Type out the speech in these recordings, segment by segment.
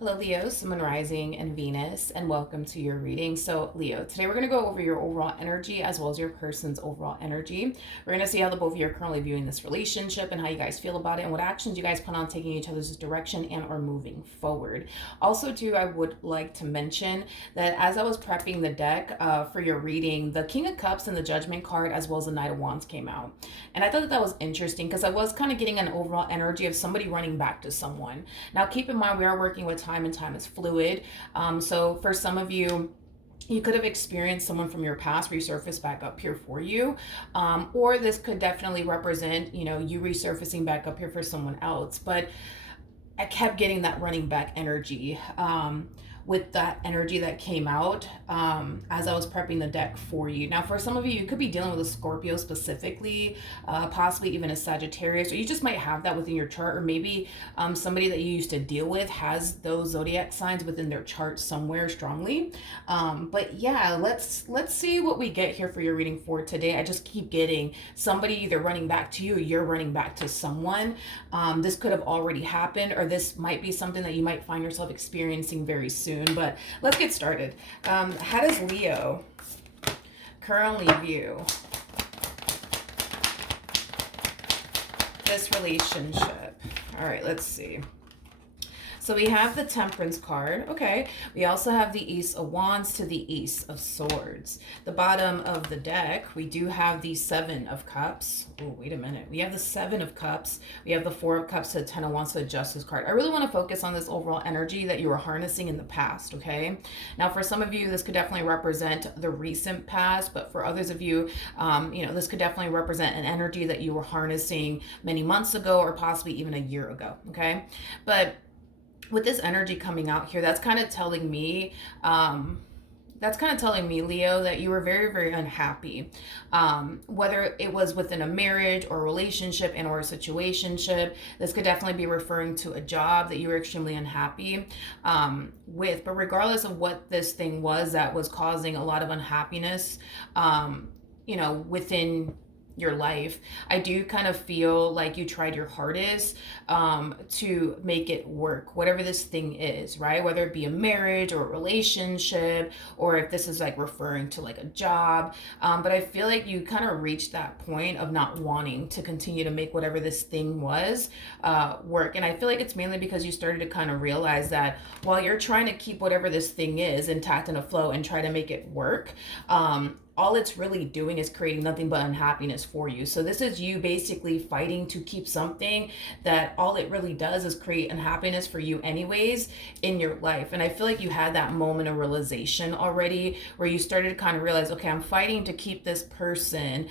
Hello, Leo, Sun Rising, and Venus, and welcome to your reading. So, Leo, today we're going to go over your overall energy as well as your person's overall energy. We're going to see how the both of you are currently viewing this relationship and how you guys feel about it and what actions you guys plan on taking each other's direction and or moving forward. Also, too, I would like to mention that as I was prepping the deck for your reading, the King of Cups and the Judgment card as well as the Knight of Wands came out. And I thought that was interesting because I was kind of getting an overall energy of somebody running back to someone. Now, keep in mind, we are working with time and time is fluid. So for some of you, you could have experienced someone from your past resurface back up here for you, or this could definitely represent, you resurfacing back up here for someone else. But I kept getting that running back energy. With that energy that came out as I was prepping the deck for you. Now, for some of you, you could be dealing with a Scorpio specifically, possibly even a Sagittarius, or you just might have that within your chart, or maybe somebody that you used to deal with has those zodiac signs within their chart somewhere strongly. But yeah, let's see what we get here for your reading for today. I just keep getting somebody either running back to you, or you're running back to someone. This could have already happened, or this might be something that you might find yourself experiencing very soon. But let's get started. How does Leo currently view this relationship? All right, let's see. So we have the Temperance card, okay. We also have the Ace of Wands to the Ace of Swords. The bottom of the deck, we do have the Seven of Cups. Oh, wait a minute. We have the Seven of Cups. We have the Four of Cups to the Ten of Wands to the Justice card. I really want to focus on this overall energy that you were harnessing in the past, okay? Now, for some of you, this could definitely represent the recent past, but for others of you, this could definitely represent an energy that you were harnessing many months ago or possibly even a year ago, okay? But with this energy coming out here, that's kind of telling me, Leo, that you were very, very unhappy. Whether it was within a marriage or a relationship and or a situationship, this could definitely be referring to a job that you were extremely unhappy with. But regardless of what this thing was that was causing a lot of unhappiness, within your life, I do kind of feel like you tried your hardest to make it work, whatever this thing is, right? Whether it be a marriage or a relationship, or if this is like referring to like a job. But I feel like you kind of reached that point of not wanting to continue to make whatever this thing was work. And I feel like it's mainly because you started to kind of realize that while you're trying to keep whatever this thing is intact and afloat and try to make it work, all it's really doing is creating nothing but unhappiness for you. So this is you basically fighting to keep something that all it really does is create unhappiness for you anyways in your life. And I feel like you had that moment of realization already where you started to kind of realize, okay, I'm fighting to keep this person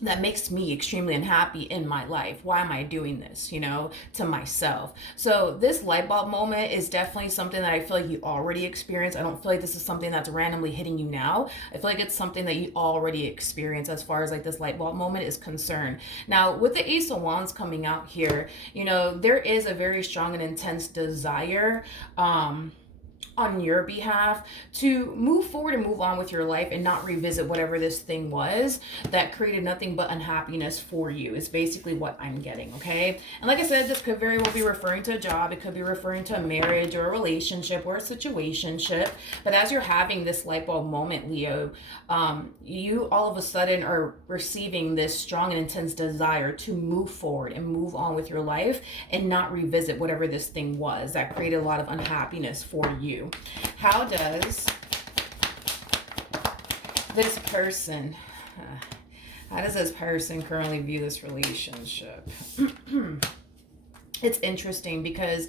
that makes me extremely unhappy in my life. Why am I doing this, to myself? So this light bulb moment is definitely something that I feel like you already experienced. I don't feel like this is something that's randomly hitting you now. I feel like it's something that you already experienced as far as like this light bulb moment is concerned. Now, with the Ace of Wands coming out here, there is a very strong and intense desire on your behalf to move forward and move on with your life and not revisit whatever this thing was that created nothing but unhappiness for you is basically what I'm getting, okay? And like I said, this could very well be referring to a job. It could be referring to a marriage or a relationship or a situationship. But as you're having this light bulb moment, Leo, you all of a sudden are receiving this strong and intense desire to move forward and move on with your life and not revisit whatever this thing was that created a lot of unhappiness for you. How does this person, currently view this relationship? It's interesting because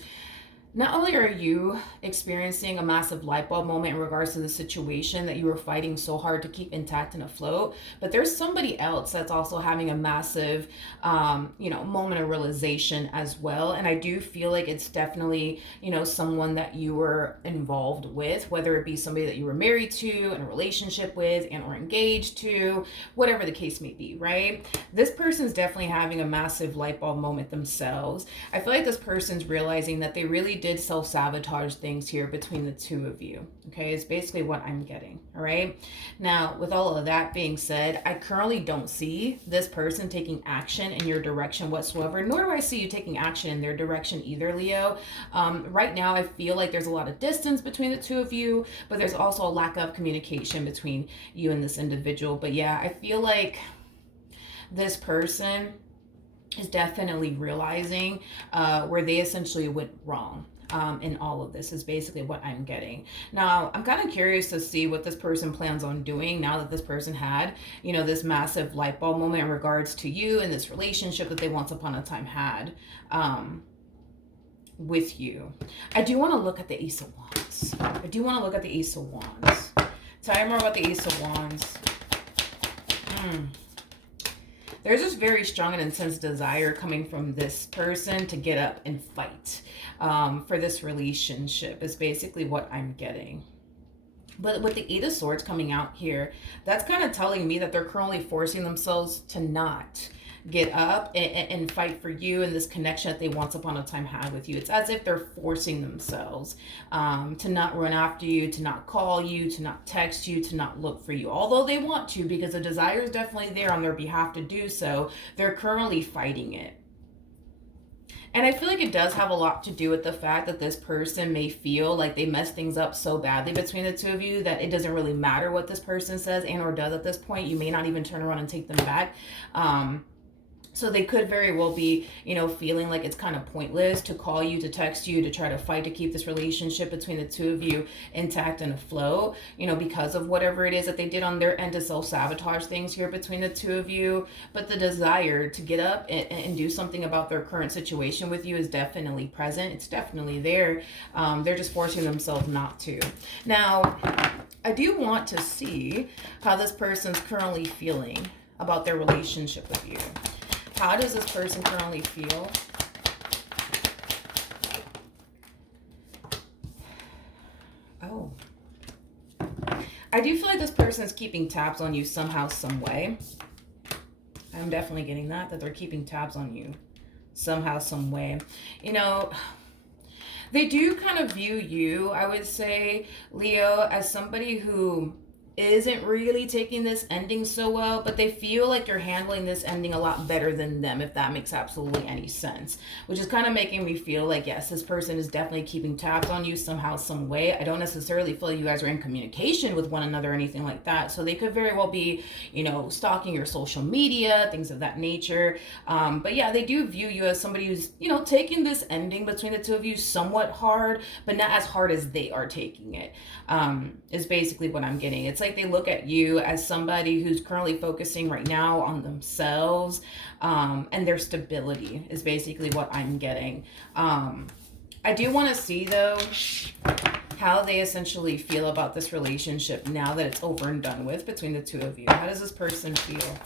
not only are you experiencing a massive light bulb moment in regards to the situation that you were fighting so hard to keep intact and afloat, but there's somebody else that's also having a massive, moment of realization as well. And I do feel like it's definitely, someone that you were involved with, whether it be somebody that you were married to, in a relationship with, and or engaged to, whatever the case may be, right? This person's definitely having a massive light bulb moment themselves. I feel like this person's realizing that they really did did self-sabotage things here between the two of you. Okay, it's basically what I'm getting. All right. Now, with all of that being said, I currently don't see this person taking action in your direction whatsoever, nor do I see you taking action in their direction either, Leo. Right now, I feel like there's a lot of distance between the two of you, but there's also a lack of communication between you and this individual. But yeah, I feel like this person is definitely realizing where they essentially went wrong in all of this is basically what I'm getting. Now, I'm kind of curious to see what this person plans on doing now that this person had, you know, this massive light bulb moment in regards to you and this relationship that they once upon a time had with you. I do want to look at the Ace of Wands. Tell me more about the Ace of Wands. There's this very strong and intense desire coming from this person to get up and fight for this relationship is basically what I'm getting. But with the Eight of Swords coming out here, that's kind of telling me that they're currently forcing themselves to not get up and fight for you and this connection that they once upon a time had with you. It's as if they're forcing themselves to not run after you, to not call you, to not text you, to not look for you. Although they want to, because the desire is definitely there on their behalf to do so, they're currently fighting it. And I feel like it does have a lot to do with the fact that this person may feel like they messed things up so badly between the two of you that it doesn't really matter what this person says and or does at this point. You may not even turn around and take them back. So they could very well be, you know, feeling like it's kind of pointless to call you, to text you, to try to fight to keep this relationship between the two of you intact and afloat, you know, because of whatever it is that they did on their end to self-sabotage things here between the two of you. But the desire to get up and do something about their current situation with you is definitely present. It's definitely there. They're just forcing themselves not to. Now, I do want to see how this person's currently feeling about their relationship with you. How does this person currently feel? Oh. I do feel like this person is keeping tabs on you somehow, some way. I'm definitely getting that they're keeping tabs on you somehow, some way. You know, they do kind of view you, I would say, Leo, as somebody who isn't really taking this ending so well, but they feel like you're handling this ending a lot better than them, if that makes absolutely any sense. Which is kind of making me feel like, yes, this person is definitely keeping tabs on you somehow, some way. I don't necessarily feel you guys are in communication with one another or anything like that. So they could very well be, you know, stalking your social media, things of that nature. But yeah, they do view you as somebody who's, you know, taking this ending between the two of you somewhat hard, but not as hard as they are taking it, is basically what I'm getting. It's like they look at you as somebody who's currently focusing right now on themselves and their stability is basically what I'm getting. I do want to see, though, how they essentially feel about this relationship now that it's over and done with between the two of you. How does this person feel?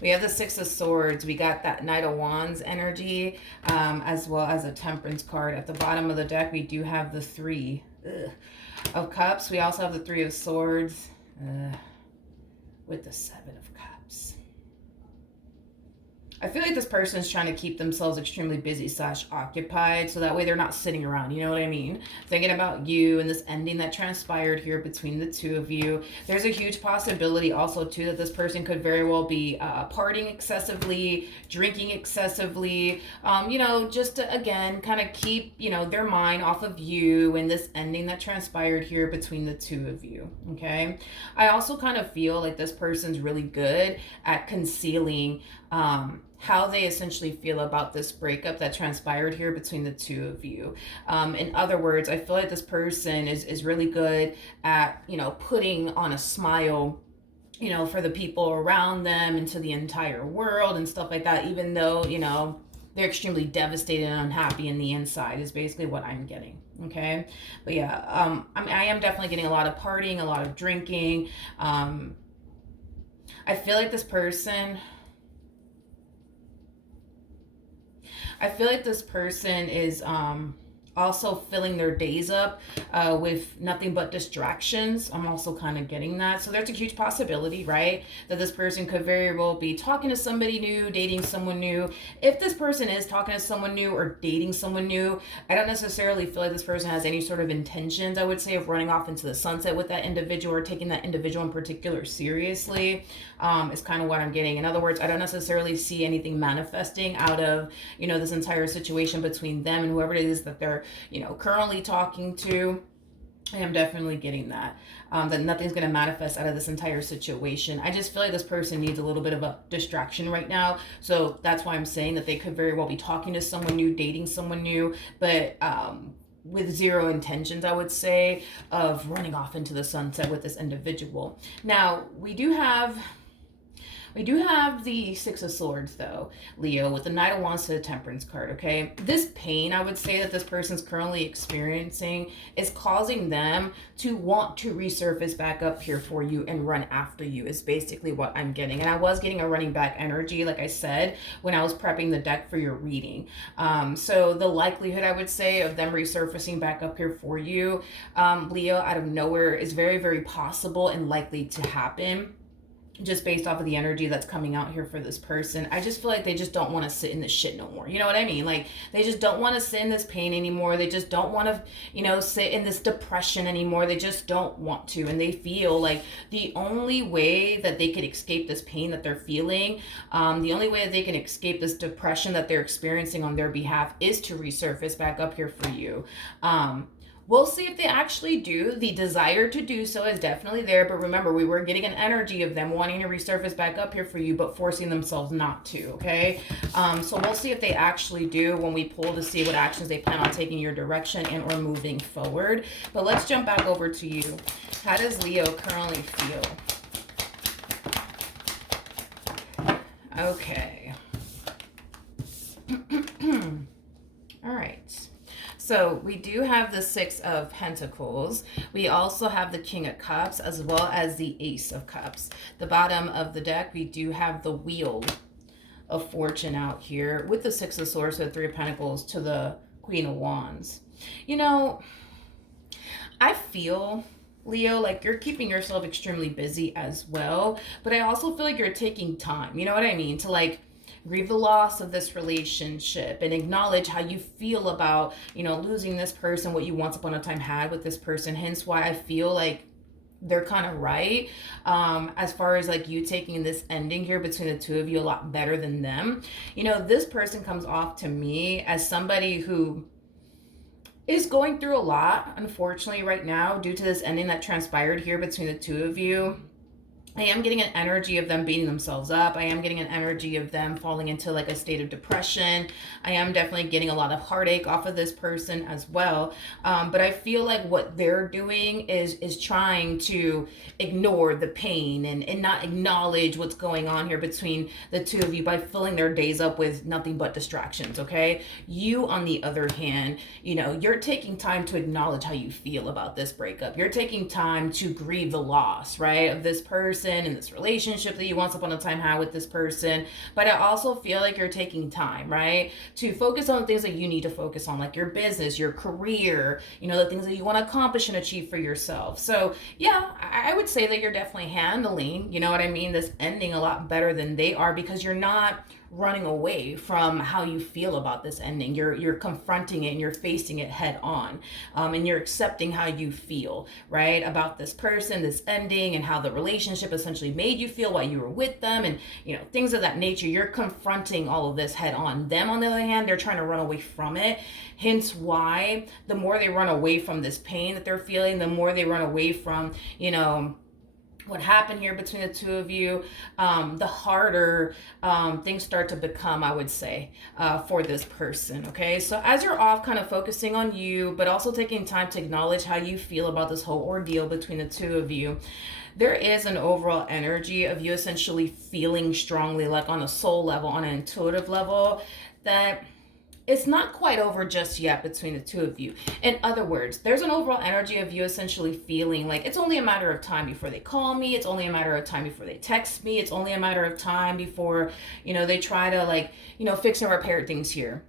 We have the Six of Swords. We got that Knight of Wands energy, as well as a Temperance card. At the bottom of the deck, we do have the Three of Cups. We also have the Three of Swords with the Seven of Cups. I feel like this person is trying to keep themselves extremely busy / occupied, so that way they're not sitting around, you know what I mean? Thinking about you and this ending that transpired here between the two of you. There's a huge possibility also, too, that this person could very well be partying excessively, drinking excessively, you know, just to, again, kind of keep, you know, their mind off of you and this ending that transpired here between the two of you, okay? I also kind of feel like this person's really good at concealing how they essentially feel about this breakup that transpired here between the two of you. In other words, I feel like this person is really good at, you know, putting on a smile, you know, for the people around them and to the entire world and stuff like that, even though, you know, they're extremely devastated and unhappy in the inside is basically what I'm getting. Okay. But yeah, I am definitely getting a lot of partying, a lot of drinking. I feel like this person is also filling their days up with nothing but distractions. I'm also kind of getting that. So there's a huge possibility, right, that this person could very well be talking to somebody new, dating someone new. If this person is talking to someone new or dating someone new, I don't necessarily feel like this person has any sort of intentions, I would say, of running off into the sunset with that individual or taking that individual in particular seriously. Is kind of what I'm getting. In other words, I don't necessarily see anything manifesting out of, this entire situation between them and whoever it is that they're, currently talking to. I am definitely getting that. That nothing's going to manifest out of this entire situation. I just feel like this person needs a little bit of a distraction right now. So that's why I'm saying that they could very well be talking to someone new, dating someone new, but with zero intentions, I would say, of running off into the sunset with this individual. Now, we do have the Six of Swords, though, Leo, with the Knight of Wands to the Temperance card, okay? This pain, I would say, that this person's currently experiencing is causing them to want to resurface back up here for you and run after you, is basically what I'm getting. And I was getting a running back energy, like I said, when I was prepping the deck for your reading. So the likelihood, I would say, of them resurfacing back up here for you, Leo, out of nowhere, is very, very possible and likely to happen, just based off of the energy that's coming out here for this person. I just feel like they just don't want to sit in this shit no more. You know what I mean? Like, they just don't want to sit in this pain anymore. They just don't want to, sit in this depression anymore. They just don't want to. And they feel like the only way that they could escape this pain that they're feeling, the only way that they can escape this depression that they're experiencing on their behalf, is to resurface back up here for you. We'll see if they actually do. The desire to do so is definitely there, but remember, we were getting an energy of them wanting to resurface back up here for you, but forcing themselves not to, okay? So we'll see if they actually do when we pull to see what actions they plan on taking your direction and or moving forward. But let's jump back over to you. How does Leo currently feel? Okay. All right. So we do have the Six of Pentacles. We also have the King of Cups, as well as the Ace of Cups. The bottom of the deck, we do have the Wheel of Fortune out here with the Six of Swords, the Three of Pentacles to the Queen of Wands. I feel, Leo, like you're keeping yourself extremely busy as well, but I also feel like you're taking time, you know what I mean, to grieve the loss of this relationship and acknowledge how you feel about, losing this person, what you once upon a time had with this person. Hence why I feel like they're kind of right, as far as you taking this ending here between the two of you a lot better than them. This person comes off to me as somebody who is going through a lot, unfortunately, right now, due to this ending that transpired here between the two of you. I am getting an energy of them beating themselves up. I am getting an energy of them falling into a state of depression. I am definitely getting a lot of heartache off of this person as well. But I feel like what they're doing is trying to ignore the pain and not acknowledge what's going on here between the two of you by filling their days up with nothing but distractions, okay? You, on the other hand, you're taking time to acknowledge how you feel about this breakup. You're taking time to grieve the loss, right, of this person in this relationship that you once upon a time had with this person. But I also feel like you're taking time, right, to focus on things that you need to focus on, like your business, your career, the things that you want to accomplish and achieve for yourself. So yeah, I would say that you're definitely handling, this ending a lot better than they are, because you're not running away from how you feel about this ending. You're confronting it and you're facing it head on, and you're accepting how you feel, right, about this person, this ending, and how the relationship essentially made you feel while you were with them, and things of that nature. You're confronting all of this head on. Them, on the other hand, they're trying to run away from it. Hence why the more they run away from this pain that they're feeling, the more they run away from what happened here between the two of you, the harder things start to become, I would say, for this person, okay? So as you're off kind of focusing on you, but also taking time to acknowledge how you feel about this whole ordeal between the two of you, there is an overall energy of you essentially feeling strongly, on a soul level, on an intuitive level, that it's not quite over just yet between the two of you. In other words, there's an overall energy of you essentially feeling like it's only a matter of time before they call me. It's only a matter of time before they text me. It's only a matter of time before, they try to fix and repair things here.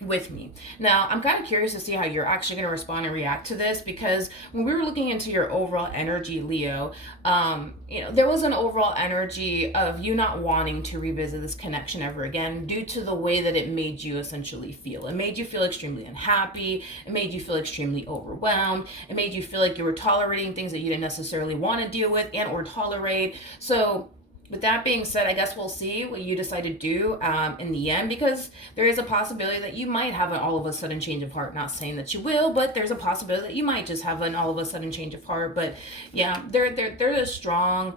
with me. Now, I'm kind of curious to see how you're actually going to respond and react to this, because when we were looking into your overall energy, Leo, there was an overall energy of you not wanting to revisit this connection ever again due to the way that it made you essentially feel. It made you feel extremely unhappy. It made you feel extremely overwhelmed. It made you feel like you were tolerating things that you didn't necessarily want to deal with and or tolerate. So with that being said, I guess we'll see what you decide to do in the end, because there is a possibility that you might have an all of a sudden change of heart. Not saying that you will, but there's a possibility that you might just have an all of a sudden change of heart. But yeah, there's a strong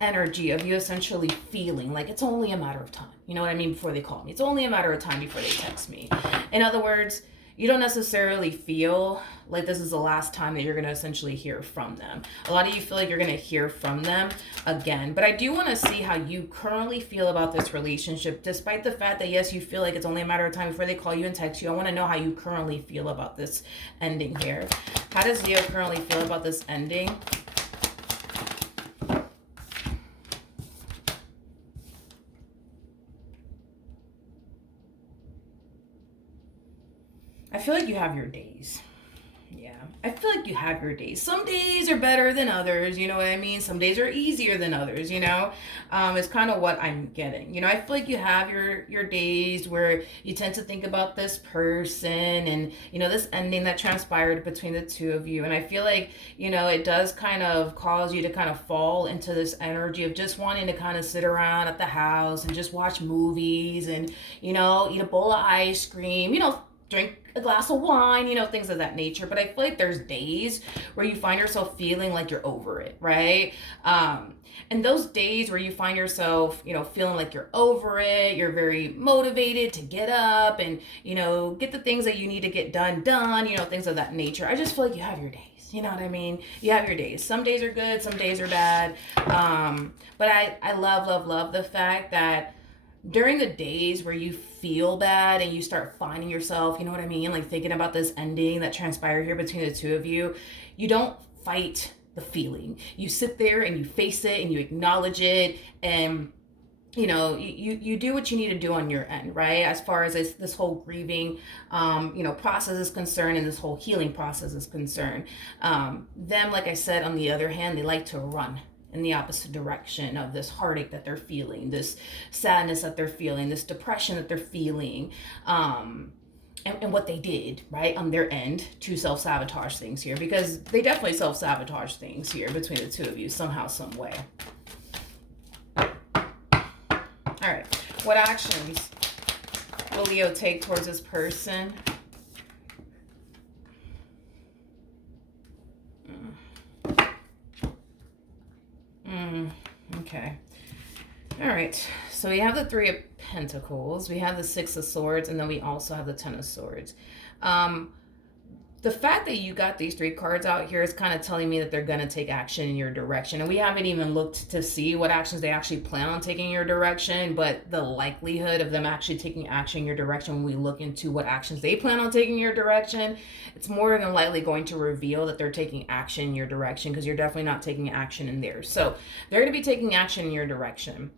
energy of you essentially feeling like it's only a matter of time. You know what I mean? Before they call me, it's only a matter of time before they text me. In other words, you don't necessarily feel like this is the last time that you're going to essentially hear from them. A lot of you feel like you're going to hear from them again. But I do want to see how you currently feel about this relationship, despite the fact that, yes, you feel like it's only a matter of time before they call you and text you. I want to know how you currently feel about this ending here. How does Leo currently feel about this ending? I feel like you have your days. Yeah, I feel like you have your days. Some days are better than others, you know what I mean? Some days are easier than others, it's kind of what I'm getting. I feel like you have your days where you tend to think about this person and, this ending that transpired between the two of you. And I feel like, it does kind of cause you to kind of fall into this energy of just wanting to kind of sit around at the house and just watch movies and, eat a bowl of ice cream, drink a glass of wine, things of that nature. But I feel like there's days where you find yourself feeling like you're over it, right? And those days where you find yourself, feeling like you're over it, you're very motivated to get up and, get the things that you need to get done, things of that nature. I just feel like you have your days. You know what I mean? You have your days. Some days are good, some days are bad. But I love the fact that during the days where you feel bad and you start finding yourself, you know what I mean, like thinking about this ending that transpired here between the two of you, you don't fight the feeling. You sit there and you face it and you acknowledge it, and you do what you need to do on your end, right? As far as this whole grieving, process is concerned, and this whole healing process is concerned. Them, like I said, on the other hand, they like to run in the opposite direction of this heartache that they're feeling, this sadness that they're feeling, this depression that they're feeling, and what they did, right, on their end to self-sabotage things here, because they definitely self-sabotage things here between the two of you somehow, some way. All right, what actions will Leo take towards this person? Okay. All right. So we have the Three of Pentacles, we have the Six of Swords, and then we also have the Ten of Swords. The fact that you got these three cards out here is kind of telling me that they're going to take action in your direction. And we haven't even looked to see what actions they actually plan on taking in your direction, but the likelihood of them actually taking action in your direction, when we look into what actions they plan on taking in your direction, it's more than likely going to reveal that they're taking action in your direction, because you're definitely not taking action in theirs. So they're going to be taking action in your direction.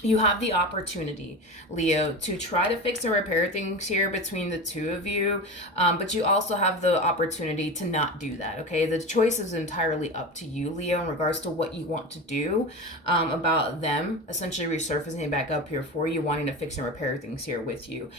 You have the opportunity, Leo, to try to fix and repair things here between the two of you, but you also have the opportunity to not do that, okay? The choice is entirely up to you, Leo, in regards to what you want to do about them essentially resurfacing back up here for you, wanting to fix and repair things here with you.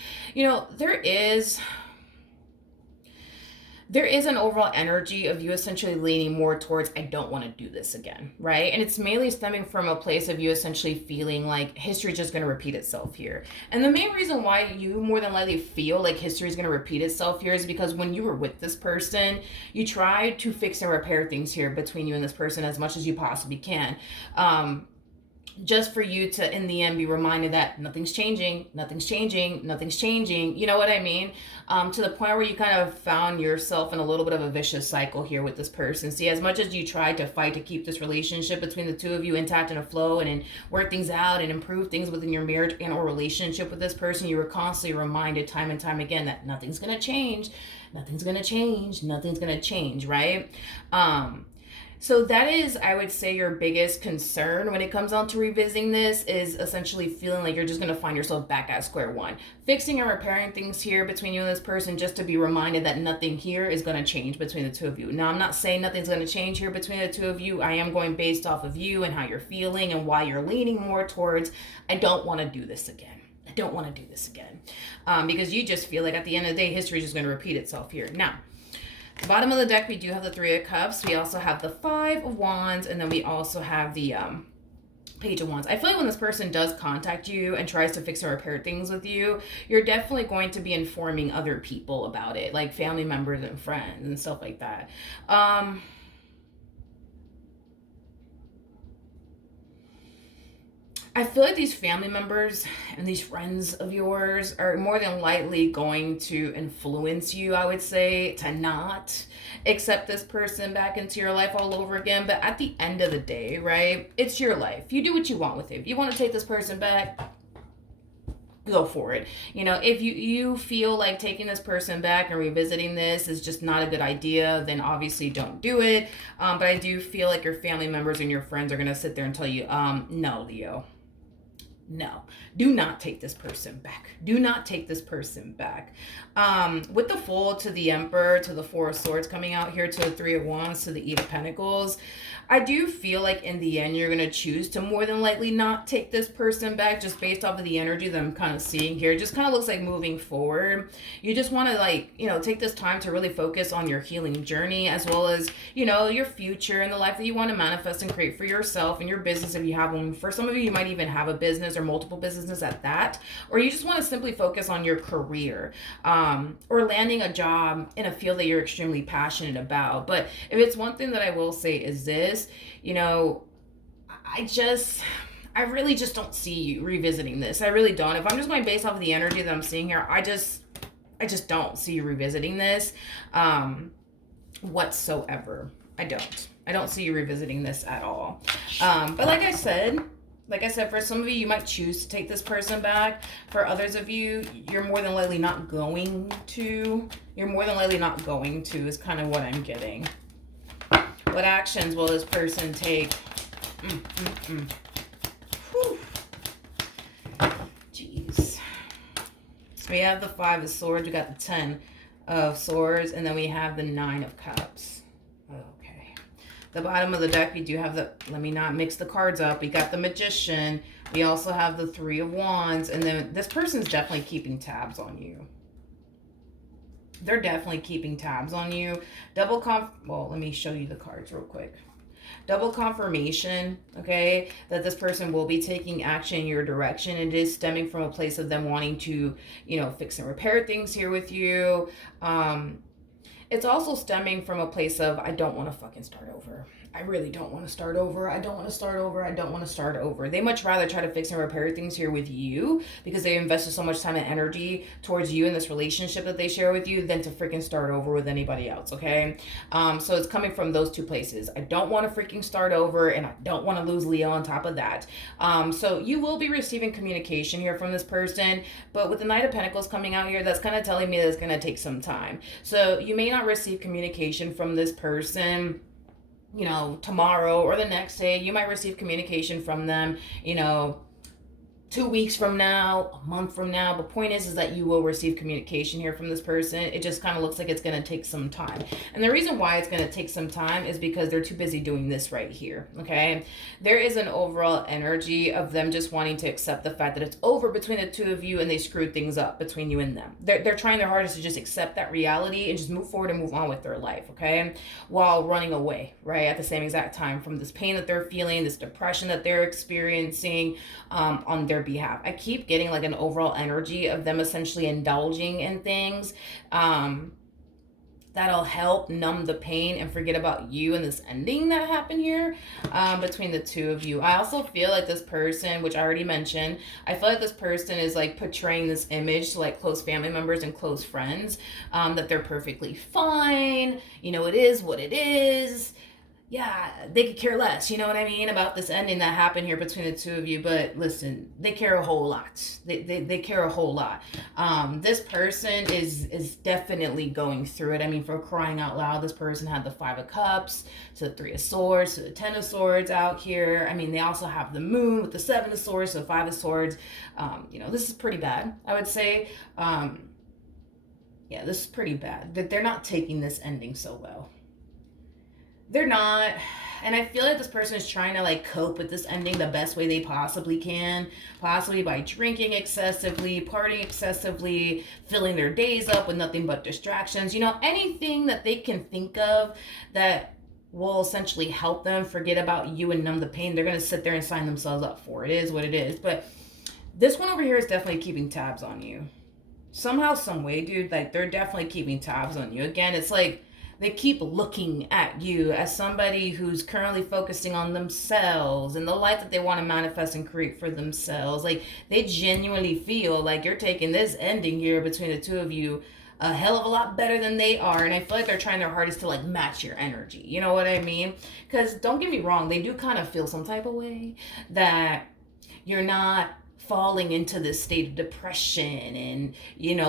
There is an overall energy of you essentially leaning more towards, I don't want to do this again, right? And it's mainly stemming from a place of you essentially feeling like history is just going to repeat itself here. And the main reason why you more than likely feel like history is going to repeat itself here is because when you were with this person, you tried to fix and repair things here between you and this person as much as you possibly can. Just for you to, in the end, be reminded that nothing's changing, nothing's changing, nothing's changing. You know what I mean? To the point where you kind of found yourself in a little bit of a vicious cycle here with this person. See, as much as you tried to fight to keep this relationship between the two of you intact and afloat and work things out and improve things within your marriage and or relationship with this person, you were constantly reminded time and time again that nothing's going to change, nothing's going to change, nothing's going to change, right? So that is, I would say, your biggest concern when it comes down to revisiting this is essentially feeling like you're just going to find yourself back at square one. Fixing and repairing things here between you and this person just to be reminded that nothing here is going to change between the two of you. Now, I'm not saying nothing's going to change here between the two of you. I am going based off of you and how you're feeling and why you're leaning more towards, I don't want to do this again. I don't want to do this again. Because you just feel like at the end of the day, history is just going to repeat itself here. Now, the bottom of the deck, we do have the Three of Cups. We also have the Five of Wands, and then we also have the Page of Wands. I feel like when this person does contact you and tries to fix and repair things with you, you're definitely going to be informing other people about it, like family members and friends and stuff like that. I feel like these family members and these friends of yours are more than likely going to influence you, I would say, to not accept this person back into your life all over again. But at the end of the day, right, it's your life. You do what you want with it. If you want to take this person back, go for it. You know, if you feel like taking this person back and revisiting this is just not a good idea, then obviously don't do it. But I do feel like your family members and your friends are going to sit there and tell you, no, Leo. No, do not take this person back. Do not take this person back. With the Fool to the Emperor to the Four of Swords coming out here to the Three of Wands to the Eight of Pentacles, I do feel like in the end you're going to choose to more than likely not take this person back just based off of the energy that I'm kind of seeing here. It just kind of looks like moving forward. You just want to, like, you know, take this time to really focus on your healing journey as well as, you know, your future and the life that you want to manifest and create for yourself and your business if you have one. For some of you, you might even have a business or multiple businesses at that, or you just want to simply focus on your career or landing a job in a field that you're extremely passionate about. But if it's one thing that I will say is this, you know, I really just don't see you revisiting this. I really don't. If I'm just going based off of the energy that I'm seeing here, I just don't see you revisiting this whatsoever. I don't see you revisiting this at all. But like I said, for some of you, you might choose to take this person back. For others of you, you're more than likely not going to. You're more than likely not going to is kind of what I'm getting. What actions will this person take? Whew. Jeez. We have the Five of Swords. We got the 10 of Swords. And then we have the 9 of Cups. Okay. The bottom of the deck, we do have the... Let me not mix the cards up. We got the Magician. We also have the 3 of Wands. And then this person's definitely keeping tabs on you. They're definitely keeping tabs on you. Well, let me show you the cards real quick. Double confirmation, okay, that this person will be taking action in your direction. It is stemming from a place of them wanting to, you know, fix and repair things here with you. It's also stemming from a place of, I don't want to fucking start over. I really don't want to start over. I don't want to start over. I don't want to start over. They much rather try to fix and repair things here with you because they invested so much time and energy towards you in this relationship that they share with you than to freaking start over with anybody else, okay? So it's coming from those two places. I don't want to freaking start over and I don't want to lose Leo on top of that. So you will be receiving communication here from this person, but with the Knight of Pentacles coming out here, that's kind of telling me that it's going to take some time. So you may not receive communication from this person, you know, tomorrow or the next day. You might receive communication from them, you know, 2 weeks from now, a month from now. But point is that you will receive communication here from this person. It just kind of looks like it's going to take some time. And the reason why it's going to take some time is because they're too busy doing this right here, okay? There is an overall energy of them just wanting to accept the fact that it's over between the two of you and they screwed things up between you and them. They're trying their hardest to just accept that reality and just move forward and move on with their life, okay? While running away, right, at the same exact time from this pain that they're feeling, this depression that they're experiencing on their behalf. I keep getting like an overall energy of them essentially indulging in things that'll help numb the pain and forget about you and this ending that happened here between the two of you. I also feel like this person, which I already mentioned, I feel like this person is like portraying this image to like close family members and close friends, that they're perfectly fine, you know, it is what it is. yeah, they could care less, you know what I mean, about this ending that happened here between the two of you. But listen, they care a whole lot. They care a whole lot. This person is definitely going through it. I mean, for crying out loud, this person had the Five of Cups to the Three of Swords to the Ten of Swords out here. I mean, they also have the Moon with the Seven of Swords to the Five of Swords. This is pretty bad, I would say. Yeah, this is pretty bad. That they're not taking this ending so well. They're not. And I feel like this person is trying to like cope with this ending the best way they possibly can, possibly by drinking excessively, partying excessively, filling their days up with nothing but distractions, anything that they can think of that will essentially help them forget about you and numb the pain. They're going to sit there and sign themselves up for it. It is what it is. But this one over here is definitely keeping tabs on you. Somehow, some way, dude, like they're definitely keeping tabs on you. Again, it's like they keep looking at you as somebody who's currently focusing on themselves and the life that they want to manifest and create for themselves. Like, they genuinely feel like you're taking this ending here between the two of you a hell of a lot better than they are. And I feel like they're trying their hardest to like match your energy. You know what I mean? Because don't get me wrong, they do kind of feel some type of way that you're not falling into this state of depression and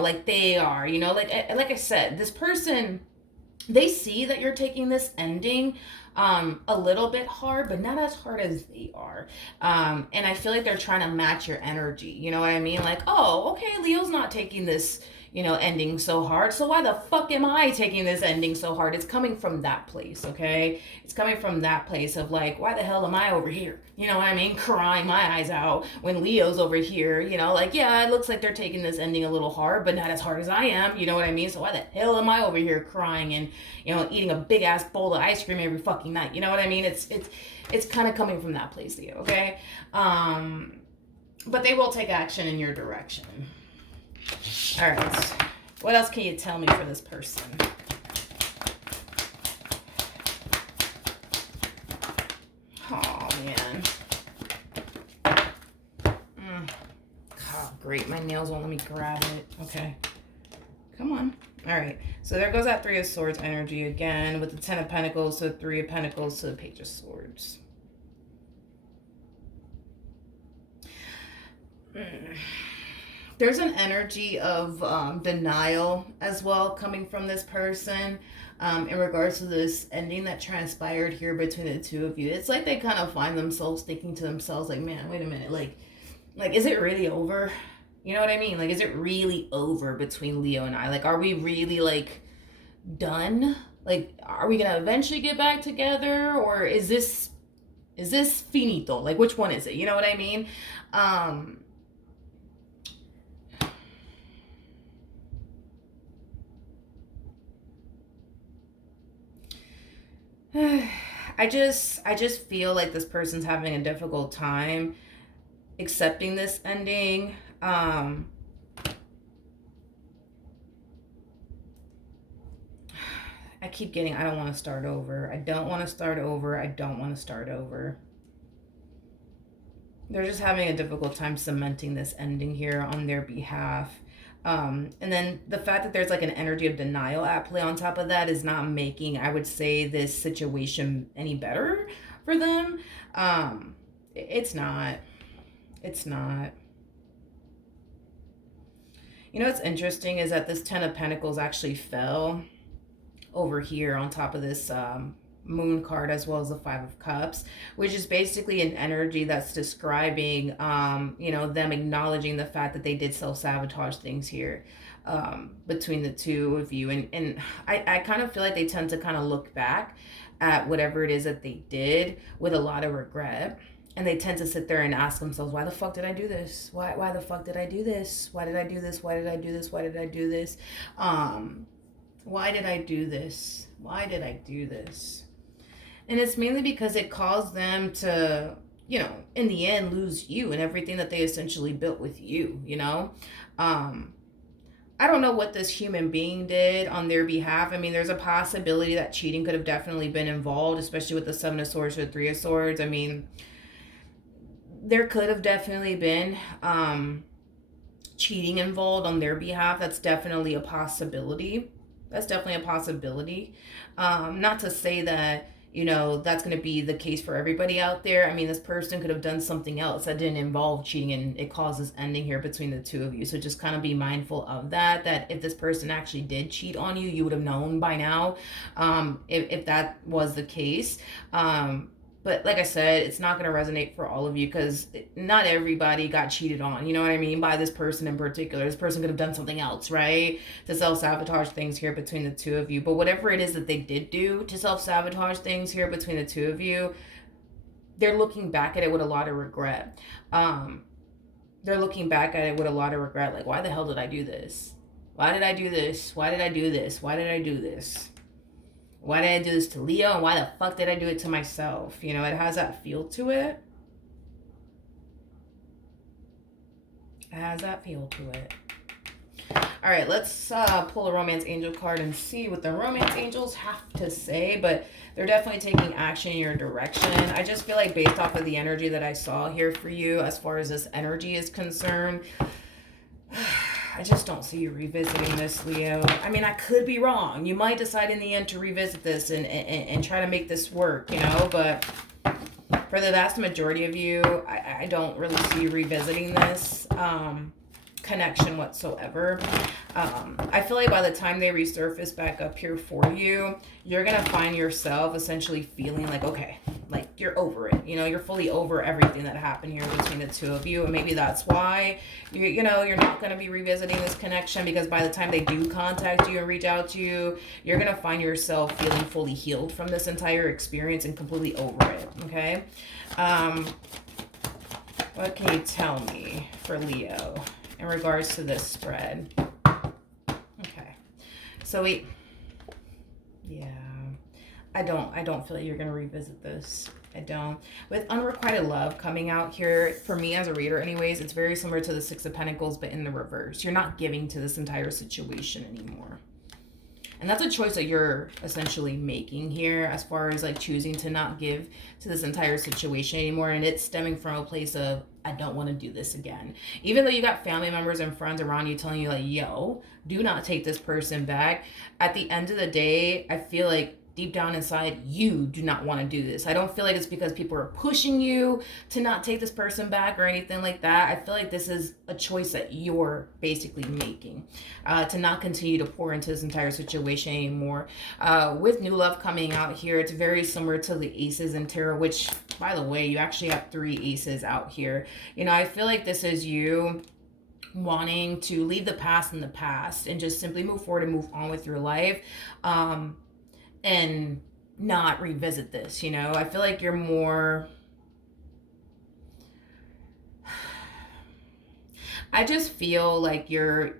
like they are, like I said, this person, they see that you're taking this ending a little bit hard, but not as hard as they are. And I feel like they're trying to match your energy. You know what I mean? Like, oh, okay, Leo's not taking this, ending so hard. So why the fuck am I taking this ending so hard? It's coming from that place, okay? It's coming from that place of like, why the hell am I over here? You know what I mean? Crying my eyes out when Leo's over here, like, yeah, it looks like they're taking this ending a little hard, but not as hard as I am. You know what I mean? So why the hell am I over here crying and, eating a big ass bowl of ice cream every fucking night? You know what I mean? It's kind of coming from that place, Leo, okay? But they will take action in your direction. All right. What else can you tell me for this person? Oh, man. Oh, great. My nails won't let me grab it. Okay. Come on. All right. So there goes that Three of Swords energy again with the Ten of Pentacles to the Three of Pentacles to the Page of Swords. There's an energy of denial as well coming from this person in regards to this ending that transpired here between the two of you. It's like they kind of find themselves thinking to themselves like, man, wait a minute, like is it really over? You know what I mean? Like, is it really over between Leo and I? Like, are we really like done? Like, are we gonna eventually get back together, or is this finito? Like, which one is it? You know what I mean? I just feel like this person's having a difficult time accepting this ending. I keep getting, I don't want to start over. I don't want to start over. I don't want to start over. They're just having a difficult time cementing this ending here on their behalf. And then the fact that there's like an energy of denial at play on top of that is not making, I would say, this situation any better for them. It's not. It's not. What's interesting is that this Ten of Pentacles actually fell over here on top of this Moon card, as well as the Five of Cups, which is basically an energy that's describing them acknowledging the fact that they did self-sabotage things here between the two of you. And I kind of feel like they tend to kind of look back at whatever it is that they did with a lot of regret. And they tend to sit there and ask themselves, why the fuck did I do this? Why the fuck did I do this? Why did I do this? Why did I do this? Why did I do this? Why did I do this? Why did I do this? And it's mainly because it caused them to, in the end, lose you and everything that they essentially built with you, I don't know what this human being did on their behalf. I mean, there's a possibility that cheating could have definitely been involved, especially with the Seven of Swords or the Three of Swords. I mean, there could have definitely been cheating involved on their behalf. That's definitely a possibility. Not to say that, that's going to be the case for everybody out there. I mean, this person could have done something else that didn't involve cheating, and it caused this ending here between the two of you. So just kind of be mindful of that if this person actually did cheat on you, you would have known by now, if that was the case. But like I said, it's not going to resonate for all of you because not everybody got cheated on. You know what I mean? By this person in particular. This person could have done something else, right? To self-sabotage things here between the two of you. But whatever it is that they did do to self-sabotage things here between the two of you, they're looking back at it with a lot of regret. They're looking back at it with a lot of regret. Like, why the hell did I do this? Why did I do this? Why did I do this? Why did I do this? Why did I do this to Leo? And why the fuck did I do it to myself? It has that feel to it. It has that feel to it. All right, let's pull a romance angel card and see what the romance angels have to say. But they're definitely taking action in your direction. I just feel like based off of the energy that I saw here for you, as far as this energy is concerned, I just don't see you revisiting this, Leo. I mean, I could be wrong. You might decide in the end to revisit this and try to make this work, but for the vast majority of you, I don't really see you revisiting this connection whatsoever. I feel like by the time they resurface back up here for you, you're going to find yourself essentially feeling like, okay, like you're over it. You're fully over everything that happened here between the two of you. And maybe that's why, you're not going to be revisiting this connection, because by the time they do contact you and reach out to you, you're going to find yourself feeling fully healed from this entire experience and completely over it. Okay. What can you tell me for Leo in regards to this spread? Okay. So I don't feel like you're going to revisit this. I don't. With unrequited love coming out here, for me as a reader anyways, it's very similar to the Six of Pentacles, but in the reverse. You're not giving to this entire situation anymore. And that's a choice that you're essentially making here, as far as like choosing to not give to this entire situation anymore. And it's stemming from a place of, I don't want to do this again. Even though you got family members and friends around you telling you like, yo, do not take this person back. At the end of the day, I feel like deep down inside, you do not want to do this. I don't feel like it's because people are pushing you to not take this person back or anything like that. I feel like this is a choice that you're basically making, to not continue to pour into this entire situation anymore. With new love coming out here, it's very similar to the aces in tarot, which, by the way, you actually have 3 aces out here. I feel like this is you wanting to leave the past in the past and just simply move forward and move on with your life. And not revisit this, I feel like you're more, I just feel like you're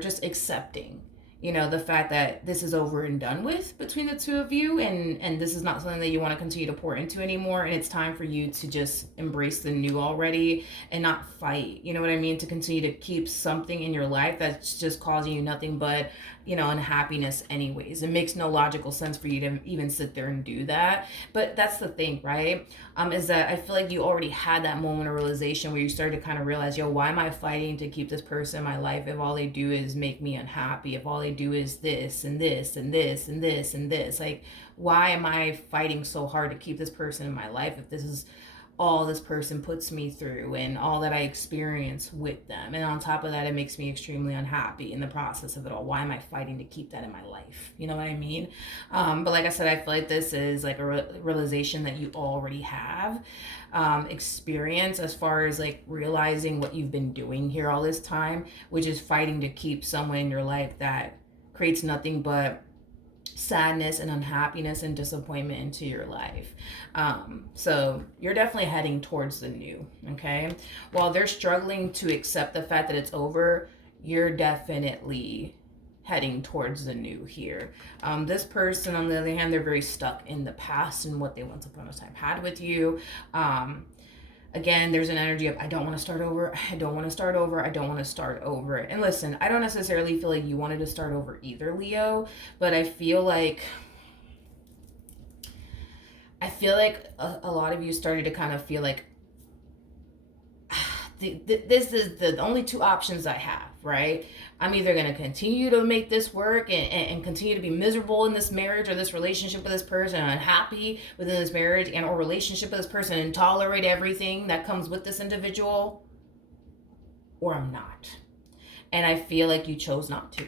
just accepting, the fact that this is over and done with between the two of you, and this is not something that you want to continue to pour into anymore, and it's time for you to just embrace the new already and not fight, you know what I mean, to continue to keep something in your life that's just causing you nothing but unhappiness anyways. It makes no logical sense for you to even sit there and do that. But that's the thing, right? Is that I feel like you already had that moment of realization where you started to kind of realize, yo, why am I fighting to keep this person in my life if all they do is make me unhappy, if all they do is this and this and this and this and this? Like, why am I fighting so hard to keep this person in my life if this is all this person puts me through and all that I experience with them? And on top of that, it makes me extremely unhappy in the process of it all. Why am I fighting to keep that in my life? You know what I mean? But like I said, I feel like this is like a realization that you already have experience, as far as like realizing what you've been doing here all this time, which is fighting to keep someone in your life that creates nothing but sadness and unhappiness and disappointment into your life. So you're definitely heading towards the new, okay? While they're struggling to accept the fact that it's over, you're definitely heading towards the new here. This person, on the other hand, they're very stuck in the past and what they once upon a time had with you. Again, there's an energy of, I don't want to start over. I don't want to start over. I don't want to start over. And listen, I don't necessarily feel like you wanted to start over either, Leo, but I feel like a lot of you started to kind of feel like this is the only two options I have, right? I'm either going to continue to make this work and continue to be miserable in this marriage or this relationship with this person, unhappy within this marriage and or relationship with this person, and tolerate everything that comes with this individual, or I'm not. And I feel like you chose not to.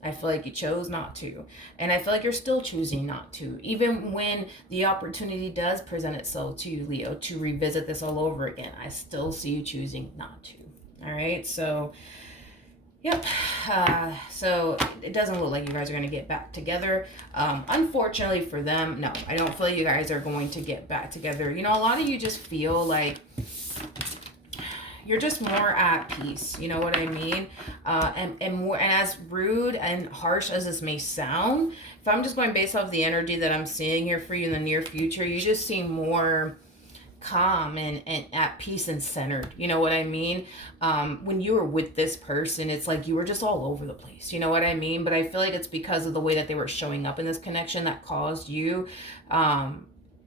I feel like you chose not to. And I feel like you're still choosing not to. Even when the opportunity does present itself to you, Leo, to revisit this all over again, I still see you choosing not to. All right. So, yep. So it doesn't look like you guys are going to get back together. Unfortunately for them, no, I don't feel like you guys are going to get back together. You know, a lot of you just feel like you're just more at peace, you know what I mean? And more, and as rude and harsh as this may sound, if I'm just going based off the energy that I'm seeing here for you in the near future, you just seem more calm and at peace and centered, you know what I mean? When you were with this person, it's like you were just all over the place, you know what I mean? But I feel like it's because of the way that they were showing up in this connection that caused you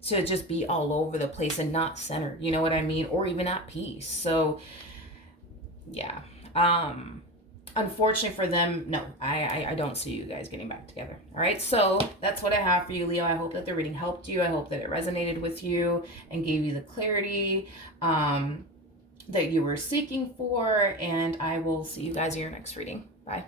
to just be all over the place and not centered, you know what I mean? Or even at peace. So yeah. Unfortunately for them, no, I don't see you guys getting back together. All right. So that's what I have for you, Leo. I hope that the reading helped you. I hope that it resonated with you and gave you the clarity that you were seeking for. And I will see you guys in your next reading. Bye.